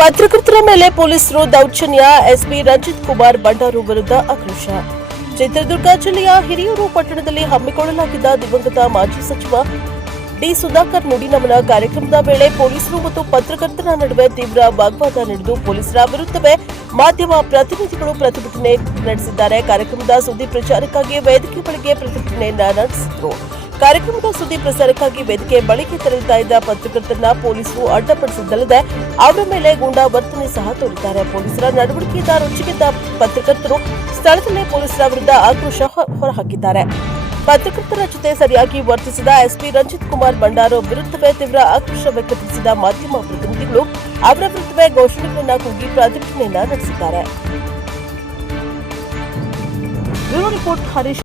ಪತ್ರಕರ್ತರ ಮೇಲೆ ಪೊಲೀಸರು ದೌರ್ಜನ್ಯ. ಎಸ್ಪಿ ರಂಜಿತ್ ಕುಮಾರ್ ಬಂಡಾರು ವಿರುದ್ಧ ಆಕ್ರೋಶ. ಚಿತ್ರದುರ್ಗ ಜಿಲ್ಲೆಯ ಹಿರಿಯೂರು ಪಟ್ಟಣದಲ್ಲಿ ಹಮ್ಮಿಕೊಳ್ಳಲಾಗಿದ್ದ ದಿವಂಗತ ಮಾಜಿ ಸಚಿವ ಡಿ ಸುಧಾಕರ್ ನುಡಿನಮನ ಕಾರ್ಯಕ್ರಮದ ವೇಳೆ ಪೊಲೀಸರು ಮತ್ತು ಪತ್ರಕರ್ತರ ನಡುವೆ ತೀವ್ರ ವಾಗ್ವಾದ ನಡೆದು ಪೊಲೀಸರ ವಿರುದ್ಧವೇ ಮಾಧ್ಯಮ ಪ್ರತಿನಿಧಿಗಳು ಪ್ರತಿಭಟನೆ ನಡೆಸಿದ್ದಾರೆ. ಕಾರ್ಯಕ್ರಮದ ಸುದ್ದಿ ಪ್ರಚಾರಕ್ಕಾಗಿ ವೇದಿಕೆ ಬಳಿಗೆ ಪ್ರತಿಭಟನೆಯನ್ನ ನಡೆಸಿದರು. ಕಾರ್ಯಕ್ರಮದ ಸುದ್ದಿ ಪ್ರಸಾರಕ್ಕಾಗಿ ವೇದಿಕೆ ಬಳಿಗೆ ತೆರಳುತ್ತಾ ಇದ್ದ ಪತ್ರಕರ್ತರನ್ನ ಪೊಲೀಸರು ಅಡ್ಡಪಡಿಸಿದ್ದಲ್ಲದೆ ಅವರ ಮೇಲೆ ಗೂಂಡಾ ವರ್ತನೆ ಸಹ ತೋರಿದ್ದಾರೆ. ಪೊಲೀಸರ ನಡವಳಿಕೆಯಿಂದ ರುಚಿಗೆದ್ದ ಪತ್ರಕರ್ತರು ಸ್ಥಳದಲ್ಲೇ ಪೊಲೀಸರ ವಿರುದ್ಧ ಆಕ್ರೋಶ ಹೊರಹಾಕಿದ್ದಾರೆ. ಪತ್ರಕರ್ತರ ಜೊತೆ ಸರಿಯಾಗಿ ವರ್ತಿಸಿದ ಎಸ್ಪಿ ರಂಜಿತ್ ಕುಮಾರ್ ಬಂಡಾರು ವಿರುದ್ಧವೇ ತೀವ್ರ ಆಕ್ರೋಶ ವ್ಯಕ್ತಪಡಿಸಿದ ಮಾಧ್ಯಮ ಪ್ರತಿನಿಧಿಗಳು ಅವರ ವಿರುದ್ಧವೇ ಘೋಷಣೆಗಳನ್ನು ಕೂಗಿ ಪ್ರತಿಭಟನೆಯನ್ನ ನಡೆಸಿದ್ದಾರೆ. ರಿಪೋರ್ಟ್ ಹರೀಶ್.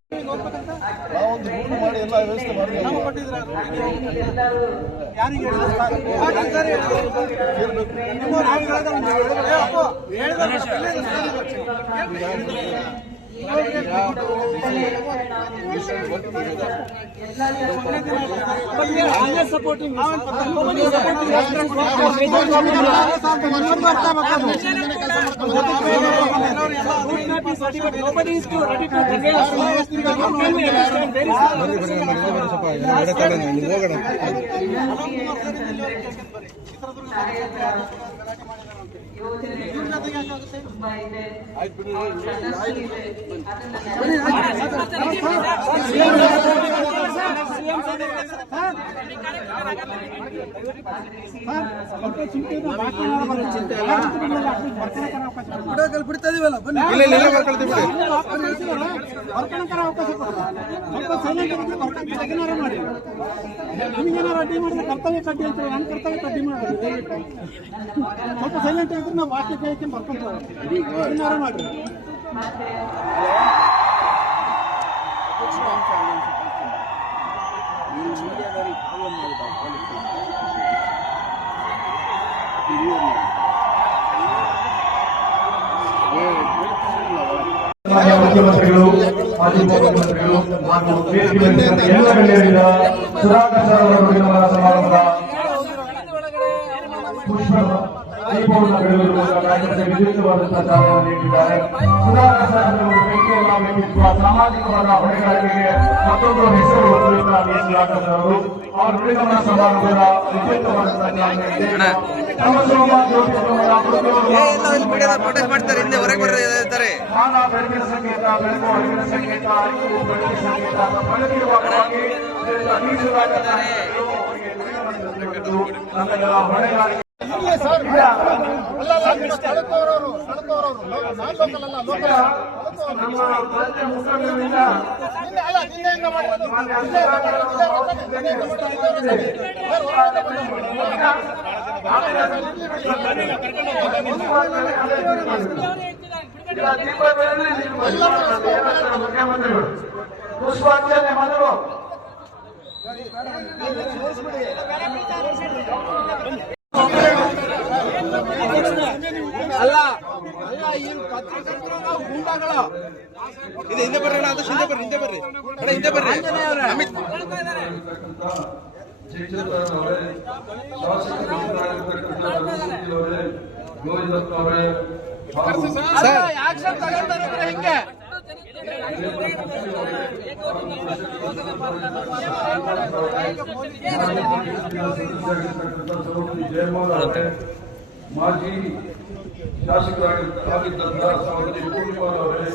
ಕರ್ತವ್ಯ ಕಡ್ಡಿ ಅಂತ ನನ್ನ ಕರ್ತವ್ಯ ಕಡ್ಡಿ ಮಾಡೋದು ಸ್ವಲ್ಪ ಸೈಲೆಂಟ್ ಆಗಿದ್ರೆ ನಾವು ವಾಕ್ಯ ಕೇಳ್ತೀನಿ ಬರ್ಕೊಂತಾರೆ ಮಾಡ್ರಿ. ಮುಖ್ಯಮಂತ್ರಿಗಳು, ಮಾಜಿ ಮುಖ್ಯಮಂತ್ರಿಗಳು ಹಾಗೂ ಎಲ್ಲ ಗಣ್ಯರಿಂದ ಸುಧಾಕರ್ ಸರ್ ಅವರ ಸಮಾರಂಭದ ಪುಷ್ಪ ದೀಪವನ್ನು ಬೆಳೆದಿರುವ ಕಾರ್ಯಕ್ರಮಕ್ಕೆ ವಿಶೇಷವಾದಂತಹ ಚಾಲನೆ ನೀಡಿದ್ದಾರೆ. ಸುಧಾಕರ್ ಸರ್ ಅವರು ವ್ಯಕ್ತಿಯಲ್ಲ ವ್ಯಕ್ತಿತ್ವ, ಸಾಮಾಜಿಕವಾದ ಹೊಣೆಗಾರಿಕೆಗೆ ಮತ್ತೊಂದು ಹೆಸರು ಹೊಂದಿರುತ್ತಾರೆ. ಸುಧಾಕರ್ ಸರ್ ಅವರು ಅವರ ನುಡಿನಮನ ಸಮಾರಂಭದ ವಿಶೇಷವಾದಂತಹ ಚಾಲನೆ ಮಾನ ಬೆಳಕಿನ ಸಂಕೇತ, ಬೆಳಕು ಅರಿವಿನ ಸಂಕೇತ, ಅರಿವು ಬೆಳಕಿನ ಸಂಕೇತ, ಬೆಳಕಿರುವ ನಮ್ಮೆಲ್ಲ ಹೊಣೆಗಾರಿಕೆ. ಮುಖ್ಯಮಂತ್ರಿಗಳು ಪುಷ್ಪಾಂಜಲಿ ಮೊದಲು ಅಲ್ಲ ಈ ಪತ್ರಕರ್ತರು ನಾವು ಗೂಂಡಾಗಳು. ಇದು ಹಿಂದೆ ಬರ್ರಿ, ಆದಷ್ಟು ಹಿಂದೆ ಬರ್ರಿ, ಹಿಂದೆ ಬರ್ರಿ, ಹಿಂದೆ ಬರ್ರಿ. ಅಮಿತ್ ಆಕ್ಷನ್ ತಗೊಂಡ್ರೆ ಹಿಂಗೆ ಮಾಜಿ ಶಾಸಕರಾಗಿದ್ದಂತಹ ಸಹೋದರಿ ಪೂರ್ಣಿಮಾರ್ ಅವರೇ,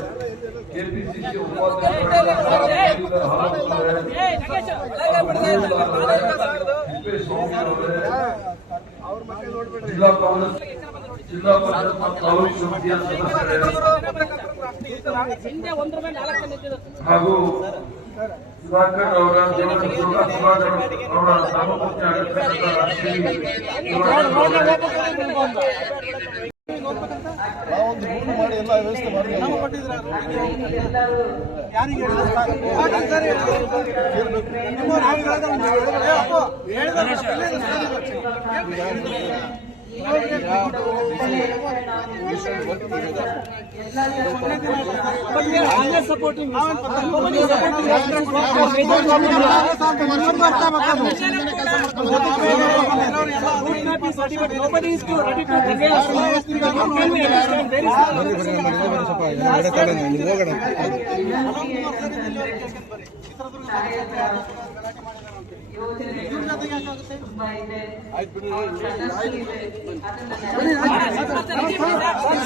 ಕೆಪಿಸಿಸಿ ಉಪಾಧ್ಯಕ್ಷರಾಗಿದ್ದ ಹಾಲಪ್ಪ ಅವರೇ, ತಿಪ್ಪೇಸ್ವಾಮಿ ಅವರೇ, ಜಿಲ್ಲಾ ಕಾಂಗ್ರೆಸ್ ಜಿಲ್ಲಾ ಪರಿಷತ್ ಮತ್ತು ತಾಲೂಕು ಸಮಿತಿಯ ಸದಸ್ಯರೇ ಹಾಗೂ ಸುಧಾಕರ್ ಅವರ ಅವರ ಧರ್ಮಪತ್ನಿ ಮಾಡಿ ಎಲ್ಲ ವ್ಯವಸ್ಥೆ ಮಾಡಿ supporting Nobody is ready to delay us. How can we understand?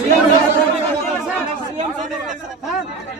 There is